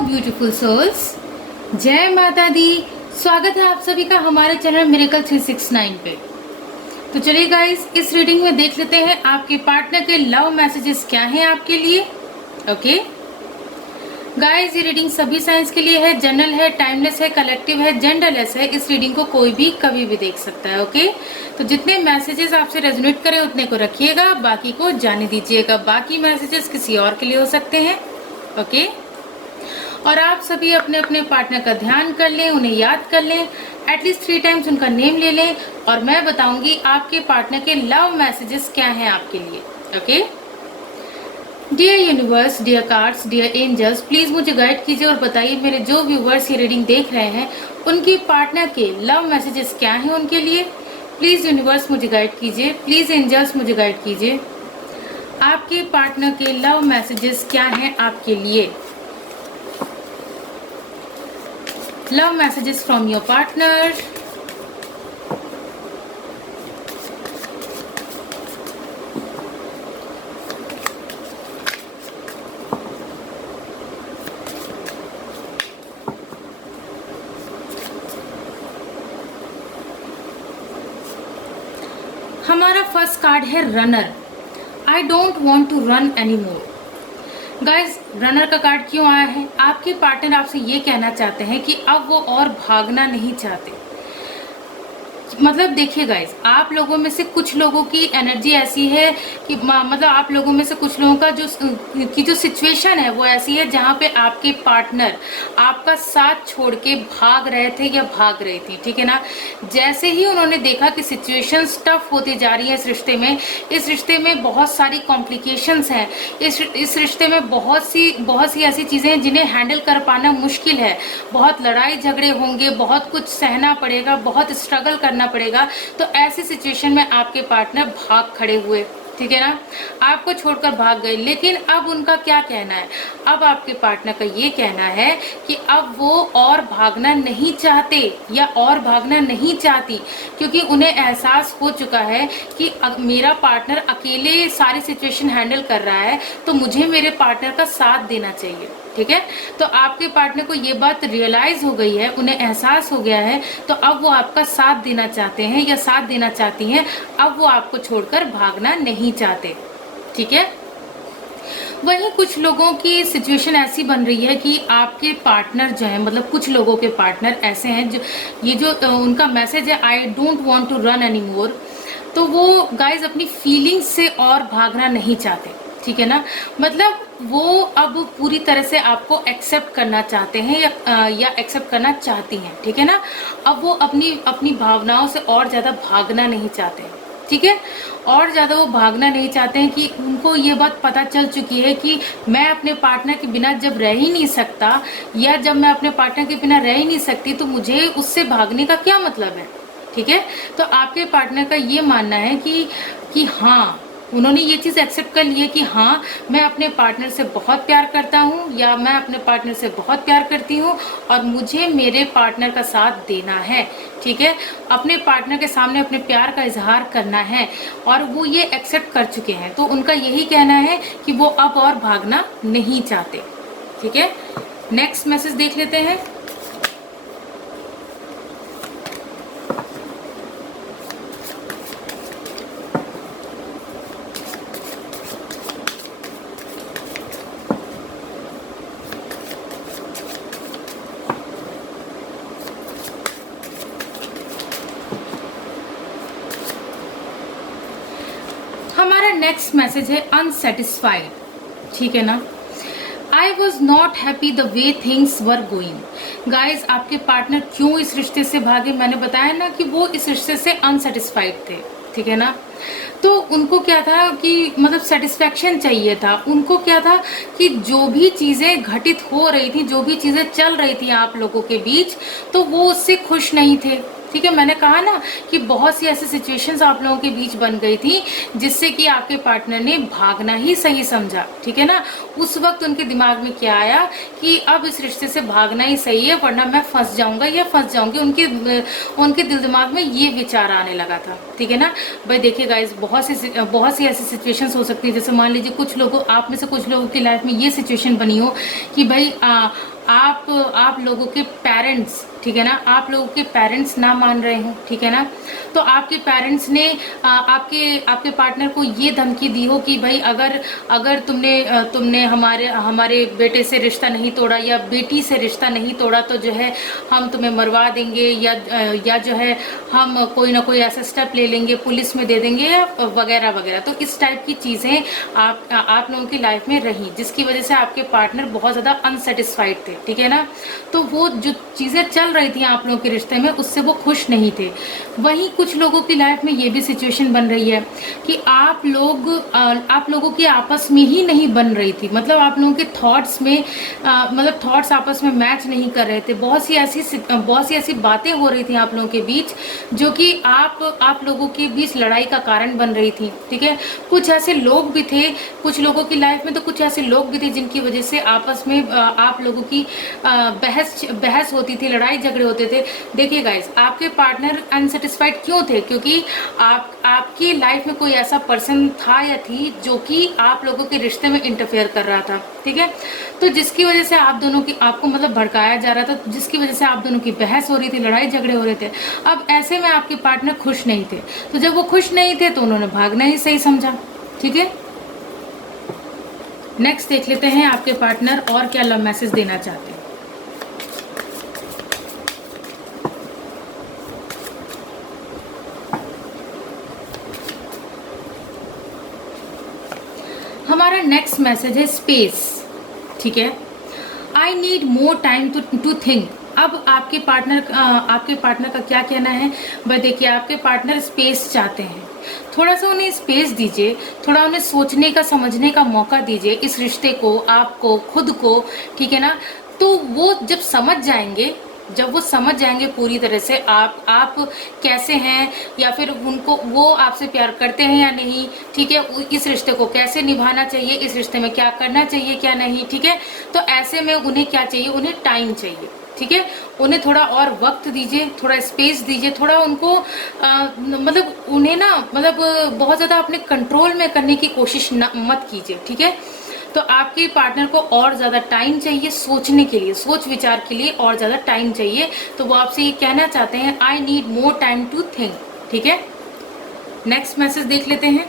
Beautiful souls, जय माता दी। स्वागत है आप सभी का हमारे चैनल मिरेकल 369 पे। तो चलिए गाइस, इस रीडिंग में देख लेते हैं आपके पार्टनर के लव मैसेजेस क्या हैं आपके लिए। ओके गाइस, ये रीडिंग सभी साइंस के लिए है, जनरल है, टाइमलेस है, कलेक्टिव है, जेंडरलेस है। इस रीडिंग को कोई भी कभी भी देख सकता है। ओके, तो जितने मैसेजेस आपसे रेजोनेट करें उतने को रखिएगा, बाकी को जाने दीजिएगा। बाकी मैसेजेस किसी और के लिए हो सकते हैं। ओके, और आप सभी अपने अपने पार्टनर का ध्यान कर लें, उन्हें याद कर लें, एटलीस्ट 3 टाइम्स उनका नेम ले लें, और मैं बताऊंगी आपके पार्टनर के लव मैसेजेस क्या हैं आपके लिए। Okay, dear universe, dear cards, dear angels, please मुझे गाइड कीजिए और बताइए मेरे जो व्यूवर्स ये रीडिंग देख रहे हैं उनकी पार्टनर के लव मैसेजेस क्या हैं उनके लिए। प्लीज यूनिवर्स मुझे गाइड कीजिए, प्लीज एंजल्स मुझे गाइड कीजिए, आपके पार्टनर के लव मैसेजेस क्या हैं आपके लिए। Love messages from your partner. हमारा फर्स्ट कार्ड है runner. I don't want to run any more. Guys, runner का कार्ड क्यों आया है? आपके पार्टनर आपसे ये कहना चाहते हैं कि अब वो और भागना नहीं चाहते। मतलब देखिए गाइज, आप लोगों में से कुछ लोगों की एनर्जी ऐसी है कि मतलब आप लोगों में से कुछ लोगों का जो सिचुएशन है वो ऐसी है जहाँ पे आपके पार्टनर आपका साथ छोड़ के भाग रहे थे या भाग रही थी। ठीक है ना, जैसे ही उन्होंने देखा कि सिचुएशन टफ होती जा रही है इस रिश्ते में बहुत सारी कॉम्प्लिकेशंस हैं, इस रिश्ते में बहुत सी ऐसी चीज़ें हैं जिन्हें हैंडल कर पाना मुश्किल है। बहुत लड़ाई झगड़े होंगे, बहुत कुछ सहना पड़ेगा, बहुत स्ट्रगल करना पड़ेगा। तो ऐसी सिचुएशन में आपके पार्टनर भाग खड़े हुए, ठीक है ना, आपको छोड़कर भाग गए। लेकिन अब उनका क्या कहना है? अब आपके पार्टनर का ये कहना है कि अब वो और भागना नहीं चाहते या और भागना नहीं चाहती, क्योंकि उन्हें एहसास हो चुका है कि मेरा पार्टनर अकेले सारी सिचुएशन हैंडल कर रहा है, तो मुझे मेरे पार्टनर का साथ देना चाहिए। ठीक है, तो आपके पार्टनर को ये बात रियलाइज हो गई है, उन्हें एहसास हो गया है, तो अब वो आपका साथ देना चाहते हैं या साथ देना चाहती हैं। अब वो आपको छोड़कर भागना नहीं चाहते। ठीक है, वहीं कुछ लोगों की सिचुएशन ऐसी बन रही है कि आपके पार्टनर जो है, मतलब कुछ लोगों के पार्टनर ऐसे हैं जो उनका मैसेज है, I don't want to run any more. तो वो गाइज अपनी फीलिंग्स से और भागना नहीं चाहते। ठीक है ना, मतलब वो अब पूरी तरह से आपको एक्सेप्ट करना चाहते हैं या एक्सेप्ट करना चाहती हैं। ठीक है ना, अब वो अपनी भावनाओं से और ज़्यादा भागना नहीं चाहते हैं। ठीक है, और ज़्यादा वो भागना नहीं चाहते हैं कि उनको ये बात पता चल चुकी है कि मैं अपने पार्टनर के बिना जब रह ही नहीं सकता, या जब मैं अपने पार्टनर के बिना रह ही नहीं सकती, तो मुझे उससे भागने का क्या मतलब है। ठीक है, तो आपके पार्टनर का ये मानना है कि हाँ, उन्होंने ये चीज़ एक्सेप्ट कर ली है कि हाँ, मैं अपने पार्टनर से बहुत प्यार करता हूँ या मैं अपने पार्टनर से बहुत प्यार करती हूँ और मुझे मेरे पार्टनर का साथ देना है। ठीक है, अपने पार्टनर के सामने अपने प्यार का इजहार करना है, और वो ये एक्सेप्ट कर चुके हैं। तो उनका यही कहना है कि वो अब और भागना नहीं चाहते। ठीक है, नेक्स्ट मैसेज देख लेते हैं। हमारा नेक्स्ट मैसेज है अनसेटिस्फाइड। ठीक है ना, I was not happy the way things were going. Guys, आपके पार्टनर क्यों इस रिश्ते से भागे? मैंने बताया ना कि वो इस रिश्ते से अनसेटिस्फाइड थे। ठीक है ना, तो उनको क्या था कि मतलब सेटिस्फेक्शन चाहिए था। उनको क्या था कि जो भी चीज़ें घटित हो रही थी, जो भी चीज़ें चल रही थी आप लोगों के बीच, तो वो उससे खुश नहीं थे। ठीक है, मैंने कहा ना कि बहुत सी ऐसी सिचुएशंस आप लोगों के बीच बन गई थी जिससे कि आपके पार्टनर ने भागना ही सही समझा। ठीक है ना, उस वक्त उनके दिमाग में क्या आया कि अब इस रिश्ते से भागना ही सही है, वरना मैं फंस जाऊंगा या फंस जाऊंगी। उनके दिल दिमाग में ये विचार आने लगा था। ठीक है ना भाई, देखिए गाइज, बहुत सी ऐसी सिचुएशंस हो सकती है। जैसे मान लीजिए कुछ लोगों, आप में से कुछ लोगों की लाइफ में ये सिचुएशन बनी हो कि भाई आप लोगों के पेरेंट्स, ठीक है ना, आप लोगों के पेरेंट्स ना मान रहे हो, ठीक है ना, तो आपके पेरेंट्स ने आपके पार्टनर को ये धमकी दी हो कि भाई अगर तुमने हमारे बेटे से रिश्ता नहीं तोड़ा या बेटी से रिश्ता नहीं तोड़ा तो जो है हम तुम्हें मरवा देंगे, या जो है हम कोई ना कोई ऐसा स्टेप ले लेंगे, पुलिस में दे देंगे या वगैरह वगैरह। तो इस टाइप की चीज़ें आप लोगों की लाइफ में रही, जिसकी वजह से आपके पार्टनर बहुत ज़्यादा अनसेटिस्फाइड थे, ठीक है ना। तो वो जो चीज़ें चल रही थी आप लोगों के रिश्ते में, उससे वो खुश नहीं थे। वहीं कुछ लोगों की लाइफ में ये भी सिचुएशन बन रही है कि आप लोगों की आपस में ही नहीं बन रही थी, मतलब आप लोगों के थॉट्स में मतलब थॉट्स आपस में मैच नहीं कर रहे थे। बहुत सी ऐसी बातें हो रही थी आप लोगों के बीच जो कि आप लोगों के बीच लड़ाई का कारण बन रही थी, ठीक है। कुछ ऐसे लोग भी थे, कुछ लोगों की लाइफ में तो कुछ ऐसे लोग भी थे जिनकी वजह से आपस में आप लोगों की बहस होती थी, लड़ाई झगड़े होते थे। देखिए गाइस, आपके पार्टनर अनसेटिस्फाइड क्यों थे? क्योंकि आपकी लाइफ में कोई ऐसा पर्सन था या थी जो कि आप लोगों के रिश्ते में इंटरफेयर कर रहा था, ठीक है। तो जिसकी वजह से आपको मतलब भड़काया जा रहा था, जिसकी वजह से आप दोनों की बहस हो रही थी, लड़ाई झगड़े हो रहे थे। अब ऐसे में आपके पार्टनर खुश नहीं थे, तो जब वो खुश नहीं थे तो उन्होंने भागना ही सही समझा, ठीक है। नेक्स्ट देख लेते हैं आपके पार्टनर और क्या लव मैसेज देना चाहते हैं। हमारा नेक्स्ट मैसेज है स्पेस, ठीक है। I need more time to think. अब आपके पार्टनर का क्या कहना है भाई? देखिए, आपके पार्टनर स्पेस चाहते हैं, थोड़ा सा उन्हें स्पेस दीजिए, थोड़ा उन्हें सोचने का समझने का मौका दीजिए इस रिश्ते को, आपको, खुद को, ठीक है ना। तो वो जब वो समझ जाएंगे पूरी तरह से आप कैसे हैं, या फिर वो आपसे प्यार करते हैं या नहीं, ठीक है, इस रिश्ते को कैसे निभाना चाहिए, इस रिश्ते में क्या करना चाहिए क्या नहीं, ठीक है। तो ऐसे में उन्हें क्या चाहिए? उन्हें टाइम चाहिए, ठीक है। उन्हें थोड़ा और वक्त दीजिए, थोड़ा स्पेस दीजिए, थोड़ा उनको मतलब उन्हें ना मतलब बहुत ज़्यादा अपने कंट्रोल में करने की कोशिश मत कीजिए, ठीक है। तो आपके पार्टनर को और ज़्यादा टाइम चाहिए सोचने के लिए, सोच विचार के लिए और ज़्यादा टाइम चाहिए। तो वो आपसे ये कहना चाहते हैं, I need more time to think, ठीक है। नेक्स्ट मैसेज देख लेते हैं।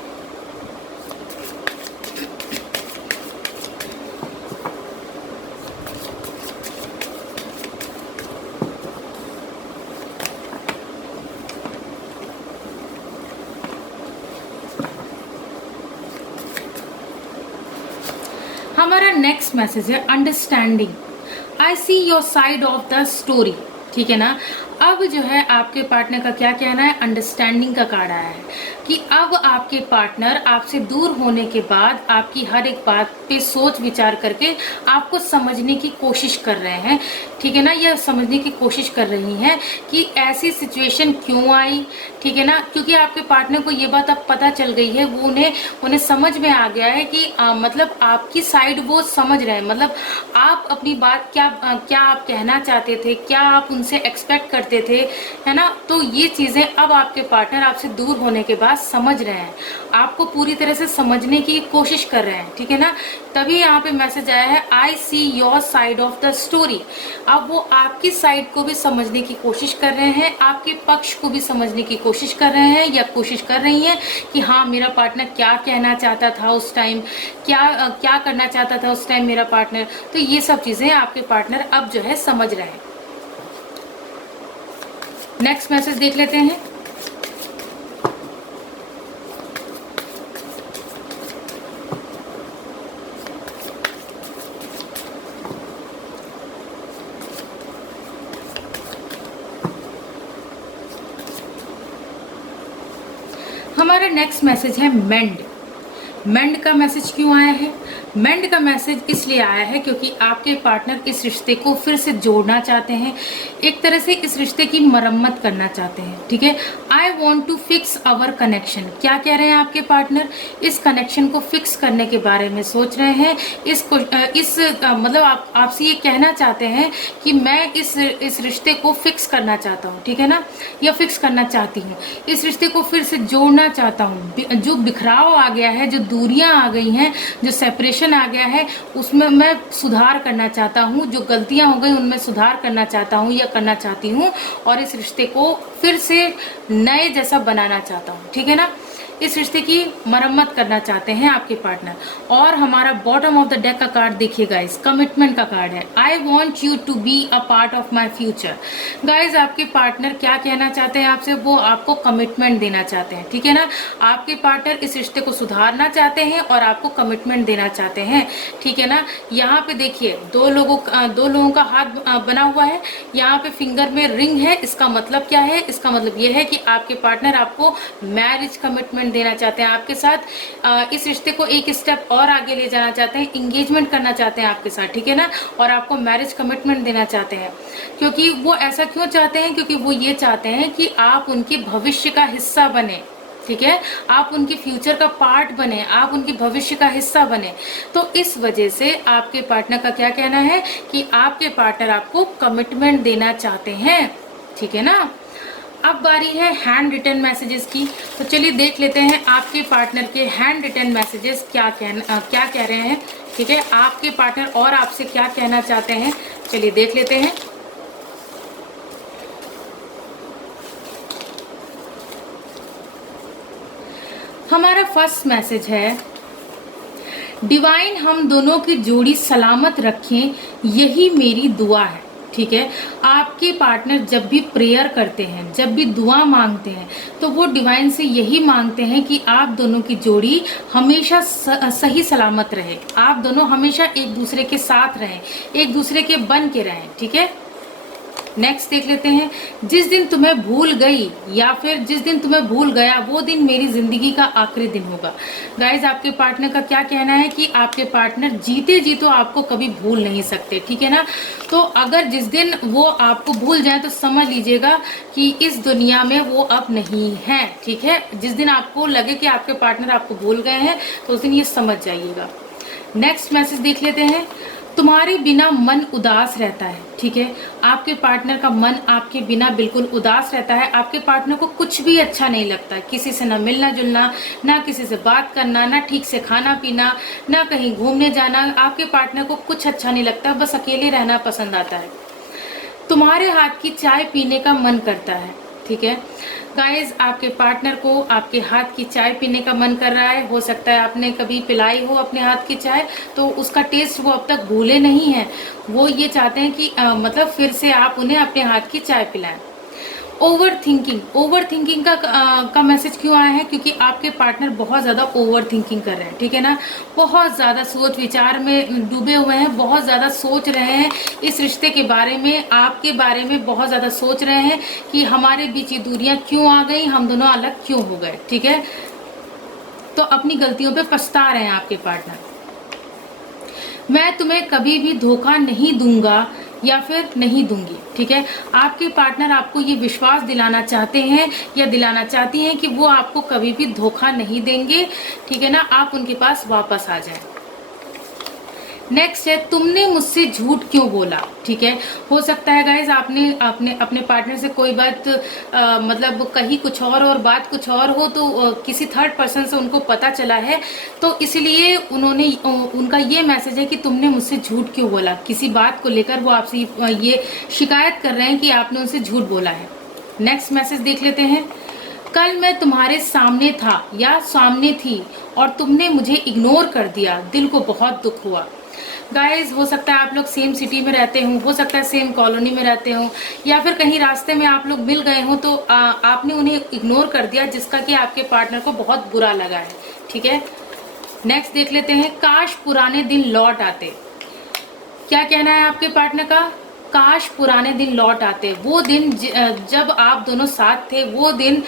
हमारा नेक्स्ट मैसेज है understanding. I see your side of the story, ठीक है ना। अब जो है आपके पार्टनर का क्या कहना है? अंडरस्टैंडिंग का कार्ड आया है कि अब आपके पार्टनर आपसे दूर होने के बाद आपकी हर एक बात पे सोच विचार करके आपको समझने की कोशिश कर रहे हैं, ठीक है ना। यह समझने की कोशिश कर रही हैं कि ऐसी सिचुएशन क्यों आई, ठीक है ना। क्योंकि आपके पार्टनर को ये बात अब पता चल गई है, वो उन्हें समझ में आ गया है कि मतलब आपकी साइड वो समझ रहे हैं, मतलब आप अपनी बात क्या आप कहना चाहते थे, क्या आप उनसे एक्सपेक्ट करते थे, है ना। तो ये चीज़ें अब आपके पार्टनर आपसे दूर होने के बाद समझ रहे हैं, आपको पूरी तरह से समझने की कोशिश कर रहे हैं, ठीक है ना। तभी यहाँ पे मैसेज आया है, I see your side of the story. अब वो आपकी साइड को भी समझने की कोशिश कर रहे हैं, आपके पक्ष को भी समझने की कोशिश कर रहे हैं या कोशिश कर रही हैं कि हाँ, मेरा पार्टनर क्या कहना चाहता था उस टाइम, क्या करना चाहता था उस टाइम मेरा पार्टनर। तो ये सब चीज़ें आपके पार्टनर अब जो है समझ रहे हैं। नेक्स्ट मैसेज देख लेते हैं। हमारा नेक्स्ट मैसेज है मेंड का मैसेज क्यों आया है? मेंड का मैसेज इसलिए आया है क्योंकि आपके पार्टनर इस रिश्ते को फिर से जोड़ना चाहते हैं, एक तरह से इस रिश्ते की मरम्मत करना चाहते हैं, ठीक है। I want to fix our connection. क्या कह रहे हैं आपके पार्टनर? इस कनेक्शन को फिक्स करने के बारे में सोच रहे हैं। मतलब आपसे ये कहना चाहते हैं कि मैं इस रिश्ते को फिक्स करना चाहता हूँ, ठीक है ना, या फिक्स करना चाहती हूँ। इस रिश्ते को फिर से जोड़ना चाहता हूँ। जो बिखराव आ गया है, जो दूरियां आ गई हैं, जो सेपरेशन सिचुएशन आ गया है उसमें मैं सुधार करना चाहता हूँ, जो गलतियाँ हो गई उनमें सुधार करना चाहता हूँ या करना चाहती हूँ, और इस रिश्ते को फिर से नए जैसा बनाना चाहता हूँ, ठीक है ना। इस रिश्ते की मरम्मत करना चाहते हैं आपके पार्टनर। और हमारा बॉटम ऑफ द डेक का कार्ड देखिए गाइस, कमिटमेंट का कार्ड है। I want you to be a part of my future. Guys आपके पार्टनर क्या कहना चाहते हैं आपसे, वो आपको कमिटमेंट देना चाहते हैं, ठीक है ना। आपके पार्टनर इस रिश्ते को सुधारना चाहते हैं और आपको कमिटमेंट देना चाहते हैं, ठीक है ना। यहाँ पे देखिए दो लोगों का हाथ बना हुआ है, यहाँ पे फिंगर में रिंग है। इसका मतलब क्या है, इसका मतलब ये है कि आपके पार्टनर आपको मैरिज कमिटमेंट देना चाहते हैं आपके साथ। इस रिश्ते को एक स्टेप और आगे ले जाना चाहते हैं, इंगेजमेंट करना चाहते हैं आपके साथ, ठीक है ना। और आपको मैरिज कमिटमेंट देना चाहते हैं। क्योंकि वो ऐसा क्यों चाहते हैं, क्योंकि वो ये चाहते हैं कि आप उनके भविष्य का हिस्सा बने, ठीक है। आप उनके फ्यूचर का पार्ट बने, आप उनके भविष्य का हिस्सा बने। तो इस वजह से आपके पार्टनर का क्या कहना है कि आपके पार्टनर आपको कमिटमेंट देना चाहते हैं, ठीक है ना। अब बारी है हैंड रिटन मैसेजेस की। तो चलिए देख लेते हैं आपके पार्टनर के हैंड रिटन मैसेजेस क्या कह रहे हैं, ठीक है। आपके पार्टनर और आपसे क्या कहना चाहते हैं, चलिए देख लेते हैं। हमारा फर्स्ट मैसेज है, डिवाइन हम दोनों की जोड़ी सलामत रखें, यही मेरी दुआ है, ठीक है। आपके पार्टनर जब भी प्रेयर करते हैं, जब भी दुआ मांगते हैं, तो वो डिवाइन से यही मांगते हैं कि आप दोनों की जोड़ी हमेशा सही सलामत रहे, आप दोनों हमेशा एक दूसरे के साथ रहें, एक दूसरे के बन के रहें, ठीक है। नेक्स्ट देख लेते हैं, जिस दिन तुम्हें भूल गई या फिर जिस दिन तुम्हें भूल गया वो दिन मेरी जिंदगी का आखिरी दिन होगा। गाइज आपके पार्टनर का क्या कहना है कि आपके पार्टनर जीते जी तो आपको कभी भूल नहीं सकते, ठीक है ना। तो अगर जिस दिन वो आपको भूल जाए तो समझ लीजिएगा कि इस दुनिया में वो अब नहीं है, ठीक है। जिस दिन आपको लगे कि आपके पार्टनर आपको भूल गए हैं तो उस दिन ये समझ जाइएगा। नेक्स्ट मैसेज देख लेते हैं, तुम्हारे बिना मन उदास रहता है, ठीक है। आपके पार्टनर का मन आपके बिना बिल्कुल उदास रहता है। आपके पार्टनर को कुछ भी अच्छा नहीं लगता है, किसी से ना मिलना जुलना, ना किसी से बात करना, ना ठीक से खाना पीना, ना कहीं घूमने जाना। आपके पार्टनर को कुछ अच्छा नहीं लगता, बस अकेले रहना पसंद आता है। तुम्हारे हाथ की चाय पीने का मन करता है, ठीक है। गाइज आपके पार्टनर को आपके हाथ की चाय पीने का मन कर रहा है। हो सकता है आपने कभी पिलाई हो अपने हाथ की चाय, तो उसका टेस्ट वो अब तक भूले नहीं है। वो ये चाहते हैं कि मतलब फिर से आप उन्हें अपने हाथ की चाय पिलाएं। ओवर थिंकिंग का मैसेज क्यों आया है, क्योंकि आपके पार्टनर बहुत ज़्यादा ओवर थिंकिंग कर रहे हैं, ठीक है ना। बहुत ज़्यादा सोच विचार में डूबे हुए हैं, बहुत ज़्यादा सोच रहे हैं इस रिश्ते के बारे में, आपके बारे में बहुत ज़्यादा सोच रहे हैं कि हमारे बीच ये दूरियां क्यों आ गई, हम दोनों अलग क्यों हो गए, ठीक है। तो अपनी गलतियों पे पछता रहे हैं आपके पार्टनर। मैं तुम्हें कभी भी धोखा नहीं दूंगा या फिर नहीं दूंगी, ठीक है। आपके पार्टनर आपको ये विश्वास दिलाना चाहते हैं या दिलाना चाहती हैं कि वो आपको कभी भी धोखा नहीं देंगे, ठीक है ना। आप उनके पास वापस आ जाएं। नेक्स्ट है, तुमने मुझसे झूठ क्यों बोला, ठीक है। हो सकता है गाइज आपने अपने पार्टनर से कोई बात मतलब कही कुछ और बात कुछ और हो, तो किसी थर्ड पर्सन से उनको पता चला है, तो इसलिए उनका ये मैसेज है कि तुमने मुझसे झूठ क्यों बोला। किसी बात को लेकर वो आपसे ये शिकायत कर रहे हैं कि आपने उनसे झूठ बोला है। नेक्स्ट मैसेज देख लेते हैं, कल मैं तुम्हारे सामने था या सामने थी और तुमने मुझे इग्नोर कर दिया, दिल को बहुत दुख हुआ। गाइज हो सकता है आप लोग सेम सिटी में रहते हो सकता है सेम कॉलोनी में रहते हो, या फिर कहीं रास्ते में आप लोग मिल गए हो, तो आपने उन्हें इग्नोर कर दिया, जिसका कि आपके पार्टनर को बहुत बुरा लगा है, ठीक है। नेक्स्ट देख लेते हैं, काश पुराने दिन लौट आते। क्या कहना है आपके पार्टनर का, काश पुराने दिन लौट आते, वो दिन जब आप दोनों साथ थे, वो दिन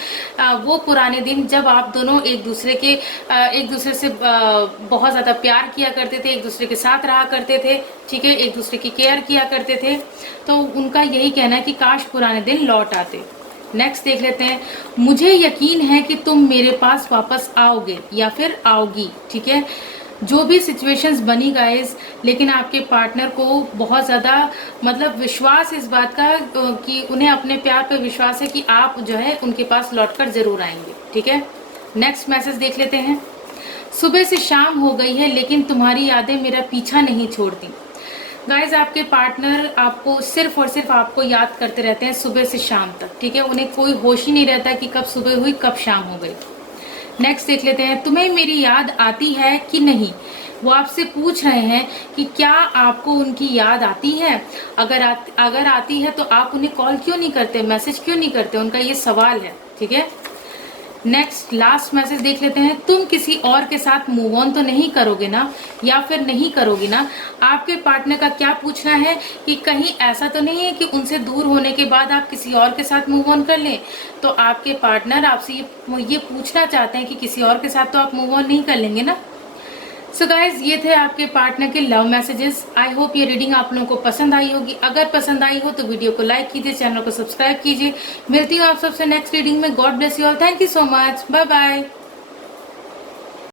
वो पुराने दिन जब आप दोनों एक दूसरे से बहुत ज़्यादा प्यार किया करते थे, एक दूसरे के साथ रहा करते थे, ठीक है, एक दूसरे की केयर किया करते थे। तो उनका यही कहना है कि काश पुराने दिन लौट आते। नेक्स्ट देख लेते हैं, मुझे यकीन है कि तुम मेरे पास वापस आओगे या फिर आओगी, ठीक है। जो भी सिचुएशंस बनी गाइस, लेकिन आपके पार्टनर को बहुत ज़्यादा मतलब विश्वास इस बात का कि उन्हें अपने प्यार पे विश्वास है कि आप जो है उनके पास लौटकर ज़रूर आएंगे, ठीक है। नेक्स्ट मैसेज देख लेते हैं, सुबह से शाम हो गई है लेकिन तुम्हारी यादें मेरा पीछा नहीं छोड़ती। गाइज आपके पार्टनर आपको सिर्फ और सिर्फ आपको याद करते रहते हैं सुबह से शाम तक, ठीक है। उन्हें कोई होश ही नहीं रहता कि कब सुबह हुई कब शाम हो गई। नेक्स्ट देख लेते हैं, तुम्हें मेरी याद आती है कि नहीं। वो आपसे पूछ रहे हैं कि क्या आपको उनकी याद आती है। अगर आती है तो आप उन्हें कॉल क्यों नहीं करते, मैसेज क्यों नहीं करते, उनका ये सवाल है, ठीक है। नेक्स्ट लास्ट मैसेज देख लेते हैं, तुम किसी और के साथ मूव ऑन तो नहीं करोगे ना, या फिर नहीं करोगी ना। आपके पार्टनर का क्या पूछना है कि कहीं ऐसा तो नहीं है कि उनसे दूर होने के बाद आप किसी और के साथ मूव ऑन कर लें। तो आपके पार्टनर आपसे ये पूछना चाहते हैं कि किसी और के साथ तो आप मूव ऑन नहीं कर लेंगे ना। सो गाइज ये थे आपके पार्टनर के लव मैसेजेस। आई होप ये रीडिंग आप लोगों को पसंद आई होगी। अगर पसंद आई हो तो वीडियो को लाइक कीजिए, चैनल को सब्सक्राइब कीजिए। मिलती हूँ आप सबसे नेक्स्ट रीडिंग में। God bless you all. Thank you so much. Bye bye.